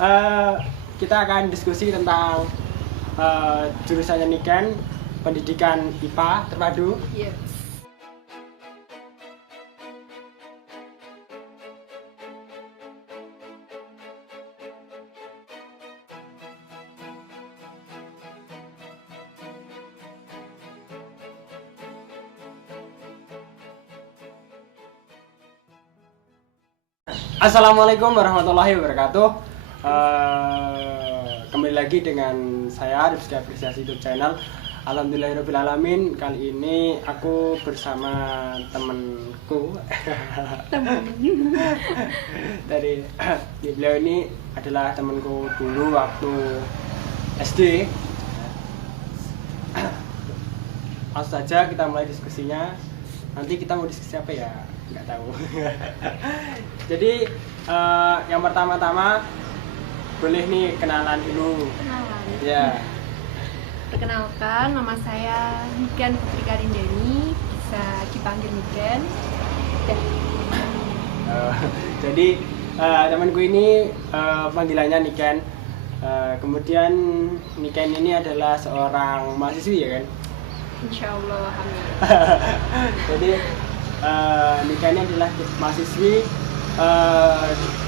eh, kita akan diskusi tentang jurusannya Niken, pendidikan IPA terpadu. Yes. Assalamualaikum warahmatullahi wabarakatuh. Kembali lagi dengan saya Rizky Apresiasi YouTube channel. Alhamdulillahirobbilalamin. Kali ini aku bersama temanku. Dari beliau ini adalah temanku dulu waktu SD. Langsung saja kita mulai diskusinya. Nanti kita mau diskusi apa ya? Nggak tahu. Jadi yang pertama-tama boleh nih kenalan dulu. Kenalan. Ya. Perkenalkan, nama saya Niken Putri Karindani, bisa dipanggil Niken. Jadi temanku ini panggilannya Niken. Kemudian Niken ini adalah seorang mahasiswi ya kan? Insya Allah, amin. Jadi Niken ini adalah mahasiswi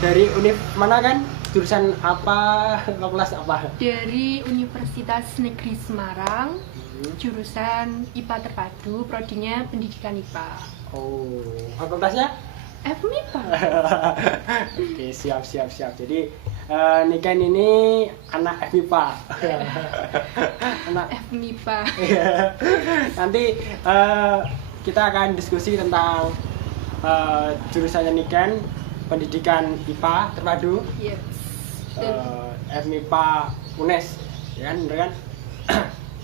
dari univ mana kan? Jurusan apa? Kelas apa? Dari Universitas Negeri Semarang, jurusan IPA terpadu, prodinya pendidikan IPA. Oh, fakultasnya? FMIPA. Oke, siap. Jadi Niken ini anak FMIPA. Anak FMIPA. Nanti kita akan diskusi tentang jurusannya Niken, pendidikan IPA terpadu. Yes. FMIPA UNES, ya kan, bener kan?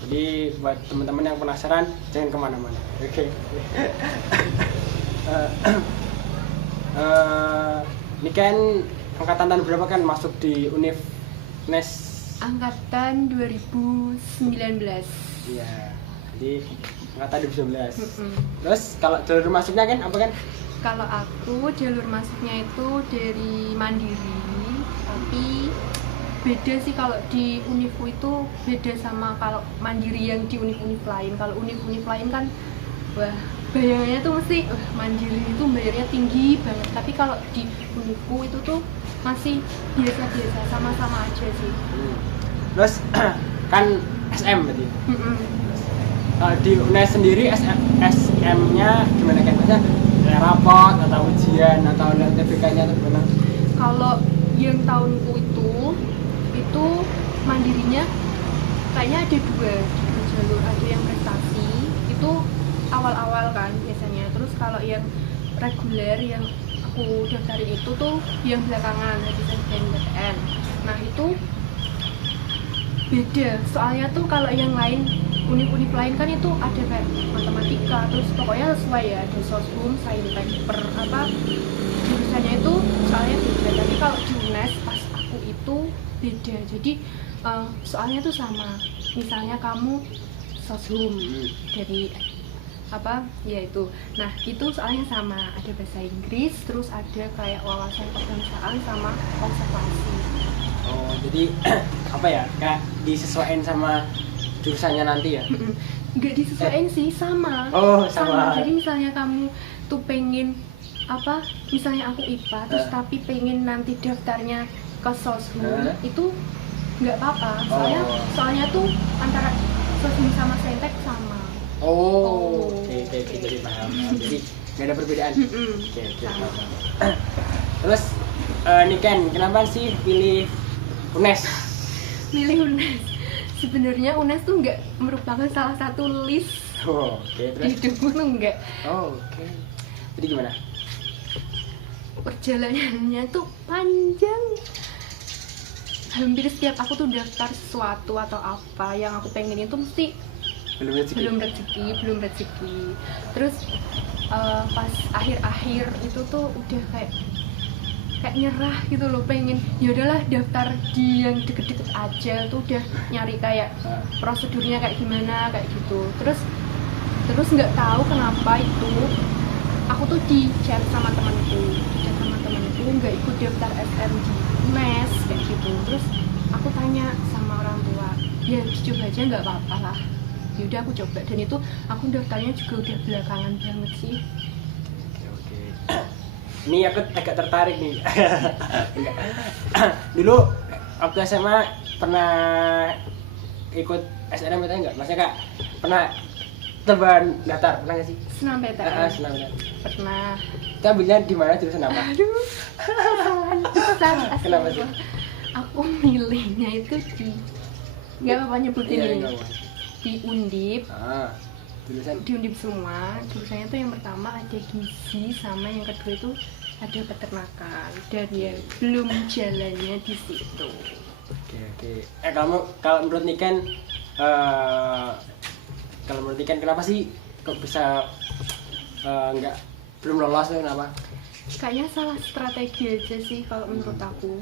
Jadi buat teman-teman yang penasaran jangan kemana-mana. Oke. Niken angkatan tahun berapa kan masuk di univ UNES? Angkatan 2019. Iya. Jadi angkatan 2019. Terus kalau jalur masuknya kan apa kan? Kalau aku jalur masuknya itu dari Mandiri, tapi beda sih kalau di univ itu beda sama kalau Mandiri yang di univ-univ lain. Kalau univ-univ lain kan wah bayangannya tuh mesti Mandiri itu bayarnya tinggi banget, tapi kalau di univku itu tuh masih biasa-biasa, sama-sama aja sih. Terus kan SM berarti. Di UNES sendiri SM-nya gimana kan? Maksudnya kayak rapot atau ujian atau TBK-nya atau gimana? Kalau yang tahunku itu mandirinya kayaknya ada dua jalur, ada yang prestasi itu awal-awal kan biasanya, terus kalau yang reguler yang aku daftarin itu tuh yang belakangan, jadi SNMPTN. Nah itu beda, soalnya tuh kalau yang lain univ-univ lain kan itu ada kayak matematika, terus pokoknya sesuai ya, ada soshum, saintek, per apa jurusannya itu soalnya beda. Tapi kalau di UNES pas aku itu beda, jadi soalnya tuh sama. Misalnya kamu soshum dari apa ya itu, nah itu soalnya sama, ada bahasa Inggris, terus ada kayak wawasan kebangsaan sama konservasi. Oh, jadi apa ya, kayak disesuaikan sama jurusannya nanti ya? Nggak disesuaikan sih, sama. Oh, sama. Jadi misalnya kamu tuh pengen apa, misalnya aku IPA terus tapi pengen nanti daftarnya ke soshum, itu nggak apa-apa, soalnya tuh antara soshum sama saintek sama. Oke, jadi paham. Jadi nggak ada perbedaan. Oke, paham. Terus Niken, kenapa sih pilih UNES? Milih UNES. Sebenarnya UNES tuh nggak merupakan salah satu list Oke, di terus? hidupku tuh nggak. Oke. Jadi gimana? Perjalanannya tuh panjang. Hampir setiap aku tuh daftar sesuatu atau apa yang aku pengen itu mesti belum rezeki. Terus pas akhir-akhir itu tuh udah kayak nyerah gitu loh, pengen ya udahlah daftar di yang deket-deket aja, tuh udah nyari kayak prosedurnya kayak gimana kayak gitu. Terus nggak tahu kenapa itu aku tuh di chat sama temanku nggak ikut daftar SM di UNES kayak gitu. terus aku tanya sama orang tua, ya coba aja nggak apa-apa lah. Yaudah aku coba, dan itu aku daftarnya juga udah belakangan banget sih. Oke. Ini aku agak tertarik nih. Enggak. Dulu waktu SMA pernah ikut SNMPTN enggak? Maksudnya Kak pernah terbang daftar, pernah nggak sih? Senam PTN Senam PTN. pernah. Kita ambilnya di mana, jurusan apa? Aduh, susah. Kenapa sih? Aku milihnya itu di, nggak apa-apa nyebutin Iya, ini, enggak apa. di Undip. Jurusan Di Undip semua. Jurusannya tuh yang pertama ada gizi, sama yang kedua itu ada peternakan, dan ya belum jalannya di situ. Oke. Kalau menurut Niken kenapa sih kok bisa nggak belum lolos tuh, kenapa? Kayaknya salah strategi aja sih kalau menurut aku.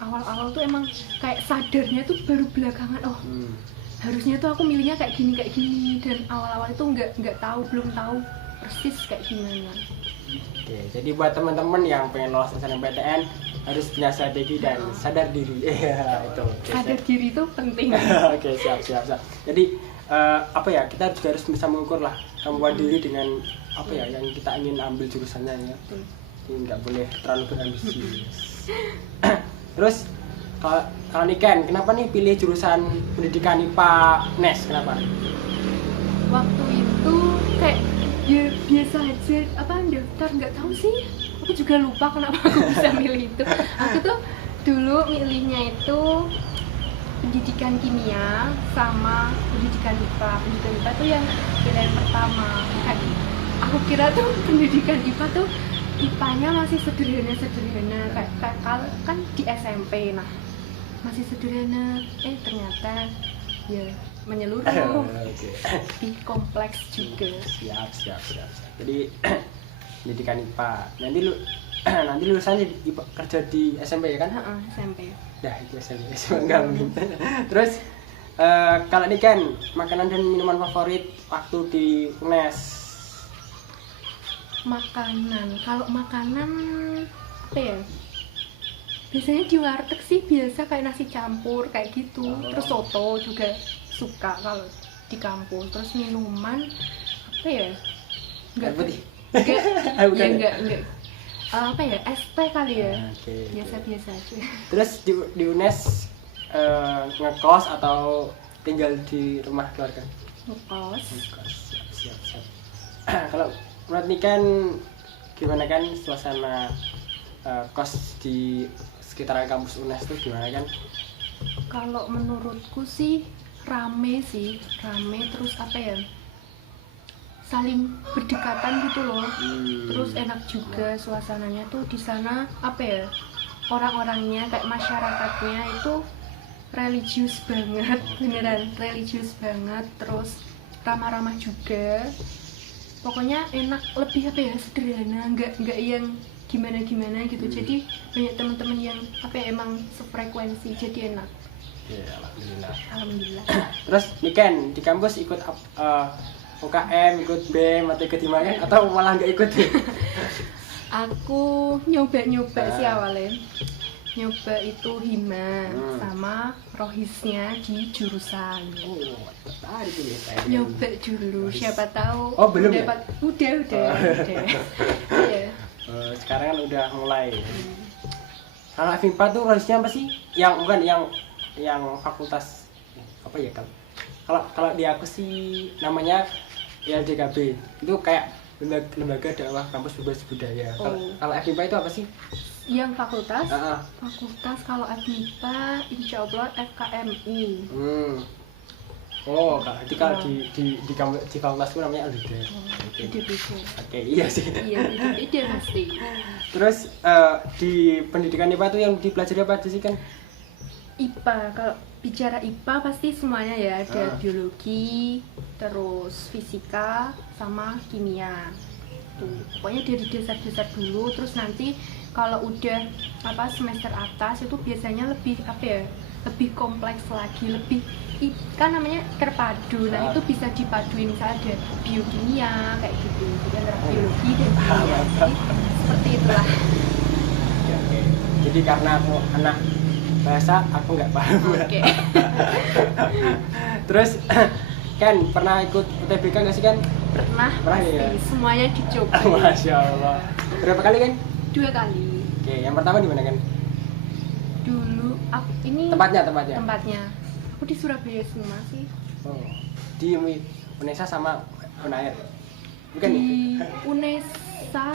Awal-awal tuh emang kayak sadarnya tuh baru belakangan, harusnya tuh aku milihnya kayak gini, dan awal-awal itu belum tahu persis kayak gimana. Oke, jadi buat teman-teman yang pengen lolos SNMPTN harus punya strategi dan sadar diri. Iya, itu. Sadar diri itu penting. Oke, siap. Jadi apa ya, kita juga harus bisa mengukur lah kemampuan diri dengan apa ya yang kita ingin ambil jurusannya ya. Jadi nggak boleh terlalu berambisius. Terus kalau Niken, kenapa nih pilih jurusan pendidikan IPA NES? Kenapa? Waktu itu kayak ya biasa aja, daftar, nggak tahu sih. Aku juga lupa kenapa aku bisa milih itu. Aku tuh dulu milihnya itu pendidikan kimia sama pendidikan IPA. Pendidikan IPA tuh yang pilihan pertama. Kayak aku kira tuh pendidikan IPA tuh IPA-nya masih sederhana, kayak kan di SMP, nah masih sederhana, ternyata ya menyeluruh, lebih kompleks juga. Siap. Jadi pendidikan IPA. Nanti lulusan kerja di SMP ya kan? SMP. Dah itu SMP enggak mungkin. Terus kalau ini kan makanan dan minuman favorit waktu di UNES? Kalau makanan apa ya? Biasanya di warteg sih biasa kayak nasi campur kayak gitu. Terus soto juga suka kalau di kampus. Terus minuman apa ya? Enggak. Apa ya? Es teh kali ya. Biasa-biasa aja. Terus di UNES ngekos atau tinggal di rumah keluarga? Ngekos. Siap. Kalau menurut Niken gimana kan suasana kos di sekitaran kampus UNES itu gimana kan? Kalau menurutku sih rame, terus apa ya, saling berdekatan gitu loh. Terus enak juga suasananya tuh di sana, apa ya, orang-orangnya kayak masyarakatnya itu religius banget, beneran religius banget. Terus ramah-ramah juga, pokoknya enak, lebih apa ya, sederhana, nggak yang gimana gitu. Jadi banyak teman-teman yang apa ya, emang sefrekuensi, jadi enak. Ya, alhamdulillah. Terus Niken di kampus ikut UKM, ikut BEM atau ikut gimana kan? Atau malah nggak ikut? Aku nyoba sih awalnya. Nyoba itu hima sama rohisnya di jurusan. Tertarik ini saya. Nyoba dulu, siapa tahu. Oh, belum dapat, ya? Udah. Iya. Sekarang kan udah mulai. Kalau FIMPA tuh rohisnya apa sih? Yang bukan yang fakultas apa ya kan? Kalau di aku sih namanya LDKB. Itu kayak lembaga dakwah kampus bebas budaya. Kalau FIMPA itu apa sih? Yang fakultas? Fakultas kalau FIMPA insya Allah FKMI. Berarti kalau di fakultasku namanya LDK. Oke, iya sih. Iya, beda pasti. Terus di pendidikan IPA tuh yang dipelajari apa aja sih kan? IPA, kalau bicara IPA pasti semuanya ya, ada biologi, terus fisika, sama kimia. Pokoknya dari dasar-dasar dulu, terus nanti kalau udah semester atas itu biasanya lebih apa ya, lebih kompleks lagi, lebih kan namanya terpadu. Nah itu bisa dipaduin, misalnya ada biokimia kayak gitu, jadi antara biologi dan kimia. Jadi seperti itulah. Oke. Jadi karena aku anak bahasa aku nggak paham. Oke. Terus kan pernah ikut UTBK nggak sih kan? Pernah Pernah pasti. ya? Semuanya dicoba. Masya Allah. Berapa kali kan? 2 kali. Oke, yang pertama di mana kan? Dulu aku ini Tempatnya. tempatnya. Aku di Surabaya semua sih. Oh, di Unesa sama Unair. Bukan Di ya? Unesa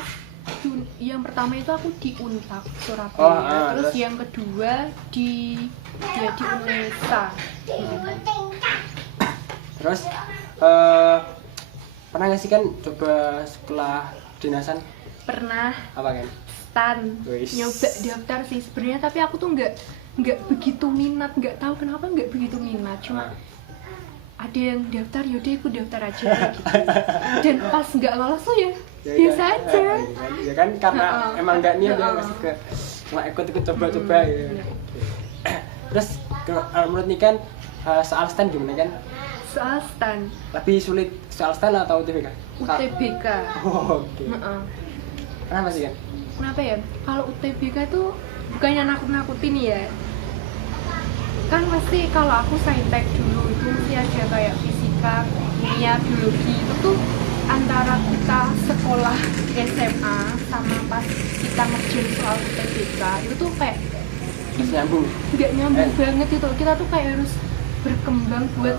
yang pertama itu aku di Unpak Surabaya. Oh, terus terus? yang kedua di Unesa. Terus pernah nggak sih kan coba sekolah dinasan Pernah apa kan? stan Wis. nyoba daftar sih sebenarnya, tapi aku tuh nggak begitu minat, nggak tahu kenapa nggak begitu minat, cuma ada yang daftar yaudah aku daftar aja kayak gitu. Dan pas nggak lolos tuh ya biasa kan? aja. Ya kan karena Heeh. emang nggak niat ya Heeh. masih ke cuma ikut coba-coba ya. Iya. Terus menurut nih kan soal stand gimana kan? Soal stan Lebih sulit soal stand atau UTBK? UTBK. Oh, oke. Heeh. Kenapa sih kan? Kenapa ya? Kalau UTBK tuh bukannya nakut-nakutin ya. Kan pasti kalau aku saintek dulu itu mesti ada kayak fisika, kimia, biologi. Itu tuh antara kita sekolah SMA sama pas kita ngerjain soal UTBK itu tuh kayak Terus nyambung. nggak nyambung banget itu. Kita tuh kayak harus berkembang buat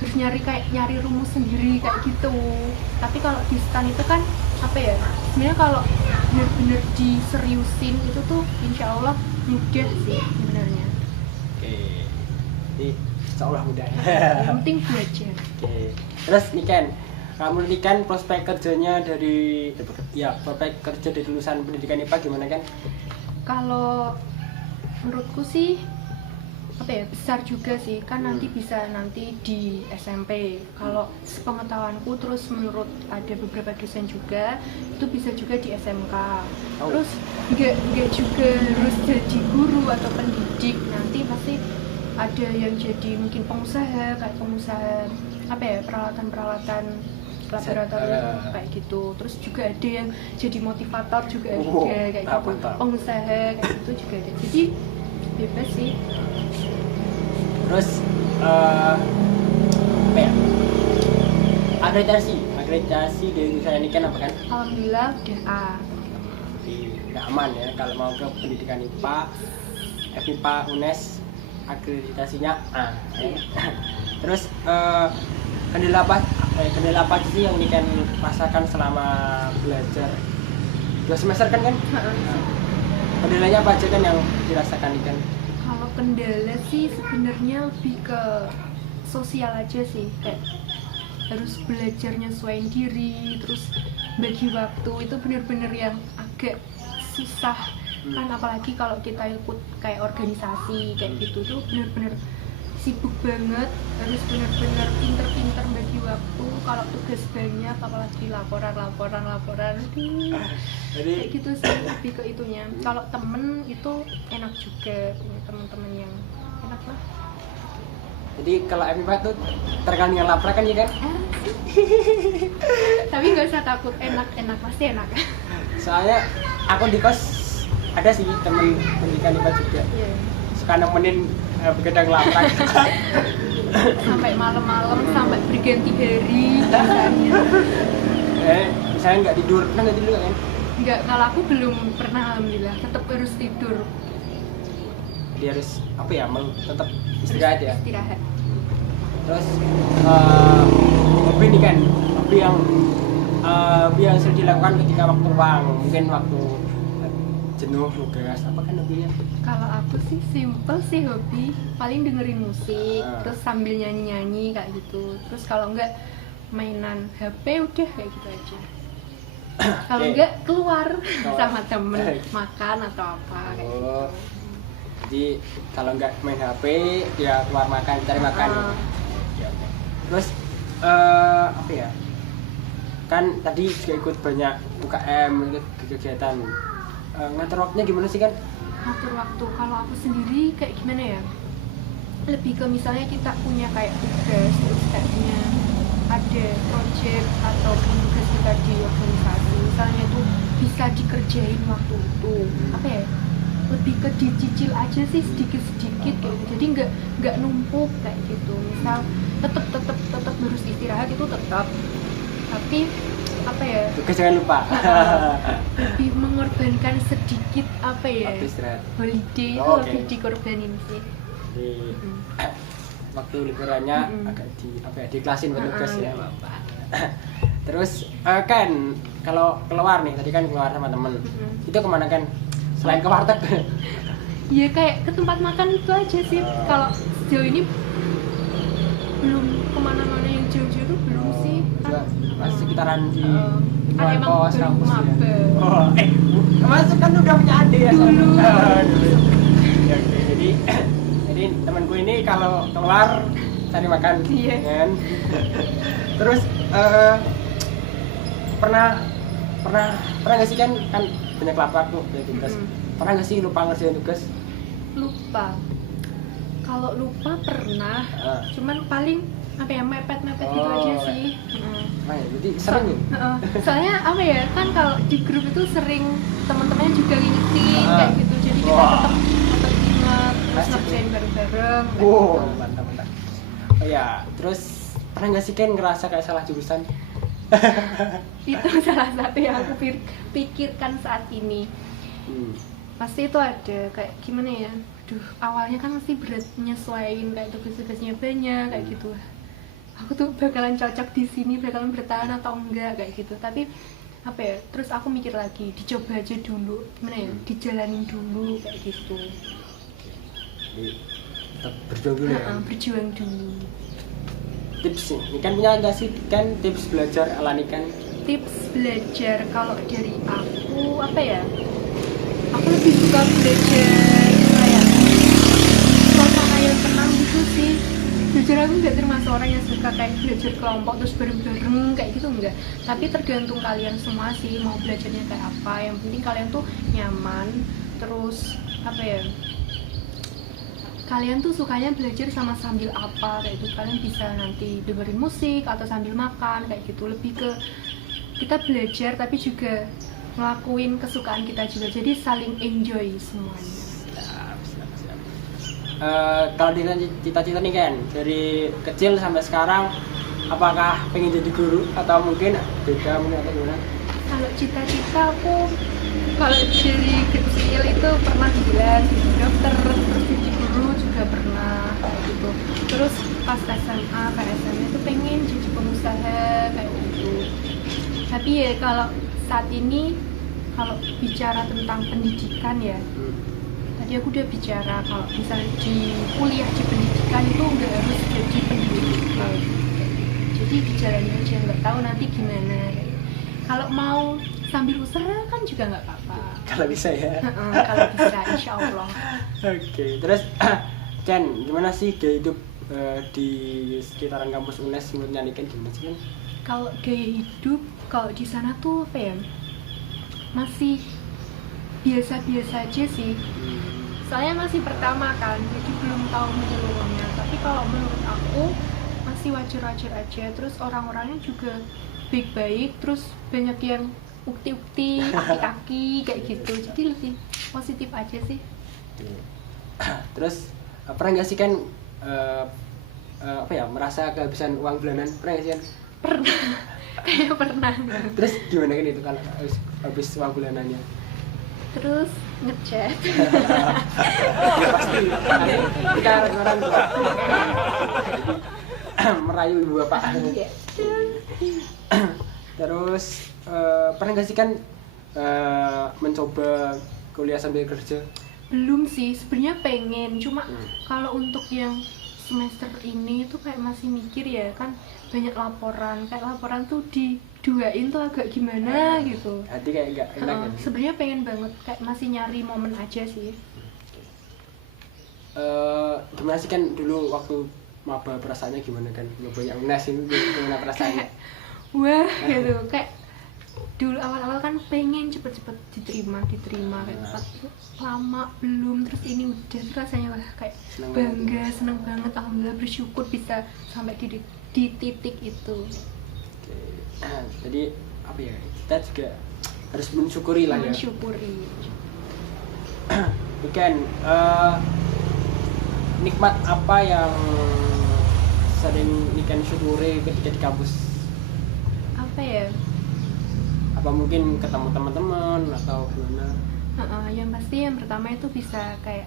harus nyari rumus sendiri kayak gitu. Tapi kalau di stan itu kan apa ya, sebenarnya kalau bener-bener diseriusin itu tuh insya Allah mudah sih sebenarnya. Oke. Jadi insya Allah mudah. Yang penting belajar. Oke. Terus nih kan, kamu nih kan prospek kerjanya dari prospek kerja dari lulusan pendidikan IPA gimana kan? Kalau menurutku sih apa ya, besar juga sih kan, nanti bisa nanti di SMP. Kalau sepengetahuanku, terus menurut ada beberapa dosen juga itu bisa juga di SMK. Oh. Terus nggak juga harus jadi guru atau pendidik, nanti pasti ada yang jadi mungkin pengusaha, kayak pengusaha apa ya, peralatan laboratorium kayak gitu. Terus juga ada yang jadi motivator juga ada kayak gitu, pengusaha kayak gitu juga ada. Jadi bebas sih. Terus apa ya? Akreditasi dari usaha ini kan apa kan? Alhamdulillah udah A. Nggak aman ya kalau mau ke pendidikan IPA, FIPA, UNES akreditasinya A. Ya. Terus kendala apa sih yang Niken rasakan selama belajar 2 semester kan? Kendalanya apa aja kan yang dirasakan Niken? Kalau kendala sih sebenarnya lebih ke sosial aja sih, kayak harus belajar nyesuaiin diri, terus bagi waktu itu bener-bener yang agak susah kan, apalagi kalau kita ikut kayak organisasi kayak gitu tuh bener-bener sibuk banget, harus bener-bener pinter-pinter bagi waktu. Kalau tugas banyak apalagi laporan Jadi kayak gitu sih, lebih ke itunya. Kalau temen itu enak juga, punya temen-temen yang enak lah. jadi kalau FIPA tuh terkait dengan lapar kan ya kan? Tapi nggak usah takut, enak pasti enak. Soalnya aku di kos ada sih temen pendidikan IPA juga. Iya. Suka nemenin begadang lapar. Sampai malam-malam, sampai berganti hari misalnya. Misalnya nggak tidur, pernah nggak tidur kan? Nggak, kalau aku belum pernah, alhamdulillah tetap harus tidur. Dia harus apa ya, tetap istirahat ya. Istirahat. Terus hobi nih kan, hobi yang sering dilakukan ketika waktu luang, mungkin waktu jenuh nugas, apa kan hobinya? Kalau aku sih simple sih hobi, paling dengerin musik, terus sambil nyanyi-nyanyi kayak gitu. Terus kalau enggak mainan HP udah kayak gitu aja. Kalau enggak keluar sama temen makan atau apa kayak gitu. Jadi kalau enggak main HP, dia keluar makan, cari makan. Ya, oke. Terus apa ya? Kan tadi juga ikut banyak UKM, ikut kegiatan. Ngatur waktunya gimana sih kan? Ngatur waktu kalau aku sendiri kayak gimana ya, lebih ke misalnya kita punya kayak tugas, terus kayaknya ada project ataupun tugas kita di organisasi misalnya itu bisa dikerjain waktu itu, apa ya, lebih ke dicicil aja sih sedikit-sedikit gitu. Jadi nggak numpuk kayak gitu. Misal tetap harus istirahat itu tetap, tapi apa ya, Juga jangan lupa lebih mengorbankan sedikit apa ya, waktu istirahat. holiday itu Oh, lebih oke. dikorbanin sih. Di waktu liburannya agak diklasin buat tugas ya. Nggak apa-apa. Terus kan kalau keluar nih, tadi kan keluar sama temen, itu kemana kan selain ke warteg? Iya kayak ke tempat makan itu aja sih. Kalau sejauh ini belum kemana-mana yang jauh-jauh tuh belum sih. Juga masih sekitaran di Kan luar emang kos baru kampus ya. mabar. Oh, masuk kan udah punya adik ya sana. Dulu. Ya, oke. Jadi temanku ini kalau keluar cari makan, Iya. kan? Terus pernah nggak sih kan banyak lapar tuh dari tugas. Pernah nggak sih lupa ngerjain tugas? Lupa. Kalau lupa pernah, cuman paling apa ya, mepet-mepet gitu Oh, aja sih. Nah, ya, jadi sering nih. Soalnya apa ya, kan kalau di grup itu sering teman-temannya juga ngingetin kayak gitu. Jadi kita Wah. tetap ingat, terus Asik ngerjain bareng-bareng kayak Wow, gitu. mantap. Oh ya, terus pernah nggak sih kan ngerasa kayak salah jurusan? Itu salah satu yang aku pikirkan saat ini. Pasti itu ada kayak gimana ya, awalnya kan mesti berat nyesuaiin, kayak tugas-tugasnya banyak kayak gitu. Aku tuh bakalan cocok di sini, bakalan bertahan atau enggak kayak gitu. Tapi apa ya, terus aku mikir lagi, dicoba aja dulu, gimana ya, dijalanin dulu kayak gitu. Jadi tetap berjuang dulu ya. Berjuang dulu. Tips nih, ini kan punya nggak sih kan tips belajar ala Nikan? Tips belajar kalau dari aku apa ya, aku lebih suka belajar kayak suasana yang tenang gitu sih. Jujur aku nggak termasuk orang yang suka kayak belajar kelompok terus bareng-bareng kayak gitu, enggak. Tapi tergantung kalian semua sih mau belajarnya kayak apa. Yang penting kalian tuh nyaman, terus apa ya, kalian tuh sukanya belajar sama sambil apa kayak itu. Kalian bisa nanti dengerin musik atau sambil makan kayak gitu. Lebih ke kita belajar tapi juga ngelakuin kesukaan kita juga, jadi saling enjoy semuanya. Siap. Kalau cita-cita nih kan dari kecil sampai sekarang, apakah pengen jadi guru atau mungkin beda mungkin atau gimana? Kalau cita-cita aku, kalau dari kecil itu pernah bilang jadi dokter, terus jadi guru juga pernah kayak gitu. Terus pas SMA kayak SMA itu pengen jadi pengusaha kayak gitu. Tapi ya kalau saat ini kalau bicara tentang pendidikan ya, tadi aku udah bicara kalau misalnya di kuliah di pendidikan itu nggak harus jadi pendidikan, jadi dijalanin aja, nggak tahu nanti gimana. Kalau mau sambil usaha kan juga nggak apa-apa. Kalau bisa ya. Kalau bisa, insya Allah. Oke, terus Ken, gimana sih gaya hidup di sekitaran kampus UNES menurut Nikan gimana sih kan? Kalau gaya hidup, kalau di sana tuh apa ya, masih biasa-biasa aja sih. Soalnya masih pertama kan, jadi belum tahu menyeluruhnya. Tapi kalau menurut aku masih wajar-wajar aja. Terus orang-orangnya juga baik-baik, terus banyak yang ukti-ukti, aki-aki kayak gitu. Jadi lebih positif aja sih. Terus pernah nggak sih kan apa ya, merasa kehabisan uang bulanan? Pernah nggak sih kan? Pernah, kayak pernah. Terus gimana kan itu kalau habis uang bulanannya? Terus ngechat. Ya pasti kita orang tua merayu ibu bapak. Iya. Terus pernah nggak sih kan mencoba kuliah sambil kerja? Belum sih, sebenarnya pengen, cuma kalau untuk yang semester ini tuh kayak masih mikir ya kan, banyak laporan, kayak laporan tuh diduain tuh agak gimana gitu. Hati kayak nggak enak kan? Sebenarnya pengen banget, kayak masih nyari momen aja sih. Gimana sih kan dulu waktu maba perasaannya gimana kan? Nyobain UNES ini gimana perasaannya? Wah gitu, kayak dulu awal-awal kan pengen cepet-cepet diterima kayak gitu. Lama belum, terus ini udah rasanya wah kayak Seneng bangga, seneng banget, alhamdulillah, bersyukur bisa sampai di titik itu. Oke. Jadi apa ya, kita juga harus mensyukuri lah ya. Mensyukuri. Weekend, nikmat apa yang sering Niken syukuri ketika di kampus? Apa ya? Apa mungkin ketemu teman-teman atau gimana? Yang pasti yang pertama itu bisa kayak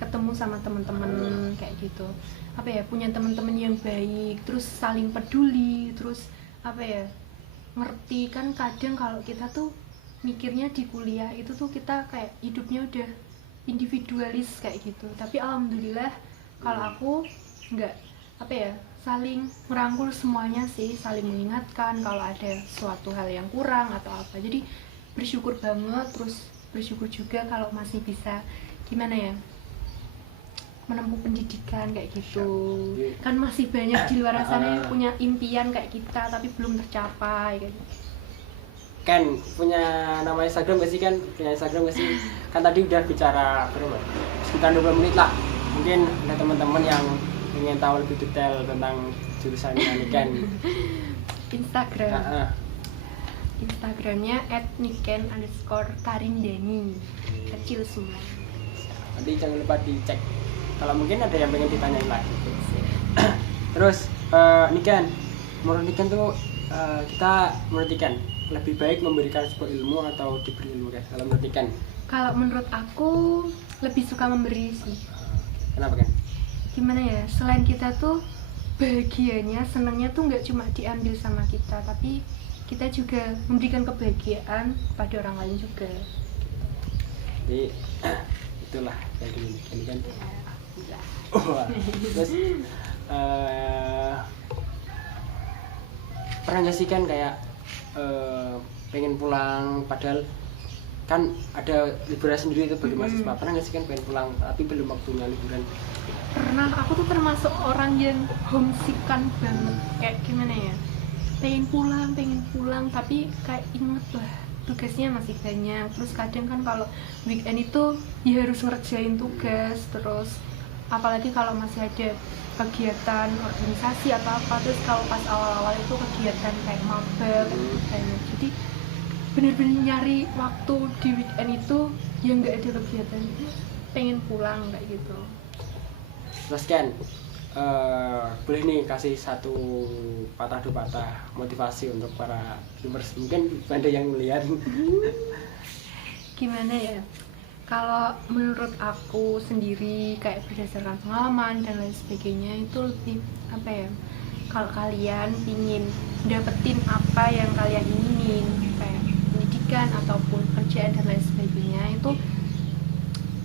ketemu sama teman-teman kayak gitu. Apa ya, punya teman-teman yang baik, terus saling peduli, terus apa ya, ngerti. Kan kadang kalau kita tuh mikirnya di kuliah itu tuh kita kayak hidupnya udah individualis kayak gitu, tapi alhamdulillah kalau aku nggak, apa ya, saling merangkul semuanya sih, saling mengingatkan kalau ada suatu hal yang kurang atau apa. Jadi bersyukur banget, terus bersyukur juga kalau masih bisa gimana ya, menempuh pendidikan kayak gitu. Kan masih banyak di luar sana yang punya impian kayak kita tapi belum tercapai kayak gitu. Kan punya nama Instagram gak sih? Kan punya Instagram gak sih? Kan tadi udah bicara berapa? Sekitar 20 menit lah. Mungkin ada teman-teman yang ingin tahu lebih detail tentang jurusan ini kan. Instagram. Instagramnya @niken_karindeni, kecil semua. Nanti jangan lupa dicek kalau mungkin ada yang pengen ditanyain lagi. Terus Niken, menurut Niken tuh kita menurut Niken lebih baik memberikan sebuah ilmu atau diberi ilmu guys? Kalau menurut Niken? Kalau menurut aku lebih suka memberi sih. Kenapa kan? Gimana ya, selain kita tuh bahagianya, senangnya tuh nggak cuma diambil sama kita, tapi kita juga memberikan kebahagiaan pada orang lain juga. Jadi itulah dari ini kan. Ya. Terus pernah nggak sih kan kayak pengen pulang padahal kan ada liburan sendiri itu bagi mahasiswa. Pernah nggak sih kan pengen pulang tapi belum waktunya liburan? Pernah. Aku tuh termasuk orang yang homesick-an banget, kayak gimana ya, pengen pulang tapi kayak inget lah tugasnya masih banyak. Terus kadang kan kalau weekend itu ya harus ngerjain tugas, terus apalagi kalau masih ada kegiatan organisasi atau apa. Terus kalau pas awal-awal itu kegiatan kayak maba kayak jadi bener-bener nyari waktu di weekend itu yang nggak ada kegiatan, pengen pulang kayak gitu. Terus kan boleh nih kasih satu patah dua patah motivasi untuk para viewers, mungkin ada yang melihat. Gimana ya, kalau menurut aku sendiri kayak berdasarkan pengalaman dan lain sebagainya itu lebih apa ya, kalau kalian pingin dapetin apa yang kalian inginin kayak pendidikan ataupun kerjaan dan lain sebagainya, itu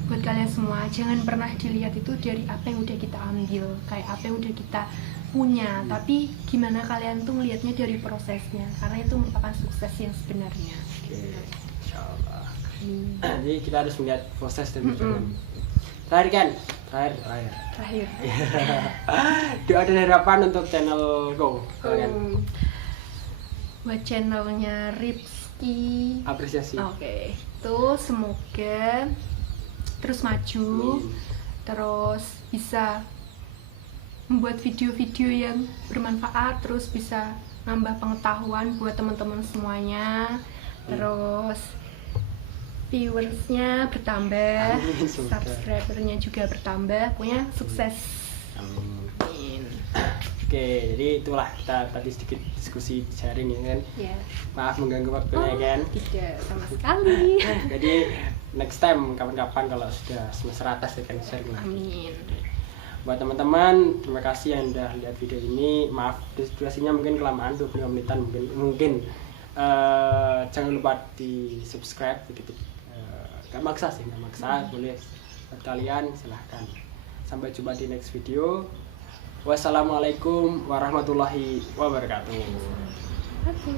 buat kalian semua jangan pernah dilihat itu dari apa yang udah kita ambil, kayak apa yang udah kita punya, tapi gimana kalian tuh melihatnya dari prosesnya, karena itu merupakan sukses yang sebenarnya. Oke, insyaallah. Jadi kita harus melihat proses dan perjalanan. Terakhir kan, terakhir. Doa dan harapan untuk channel Go kalian. Buat channelnya Ripski, Apresiasi. Oke. Itu semoga terus maju, terus bisa membuat video-video yang bermanfaat, terus bisa nambah pengetahuan buat teman-teman semuanya, terus viewersnya bertambah, subscribernya juga bertambah, punya sukses. Amin. Oke, jadi itulah kita tadi sedikit diskusi sharing ya kan. Ya. Maaf mengganggu waktunya kan. Tidak sama sekali. Jadi next time kapan-kapan kalau sudah semester atas ya kan sharing lagi. Amin. Buat teman-teman, terima kasih yang udah lihat video ini. Maaf durasinya mungkin kelamaan 25 menitan mungkin. Jangan lupa di subscribe begitu. Gak maksa sih, gak maksa, boleh buat kalian silahkan. Sampai jumpa di next video. Wassalamualaikum warahmatullahi wabarakatuh. Oke.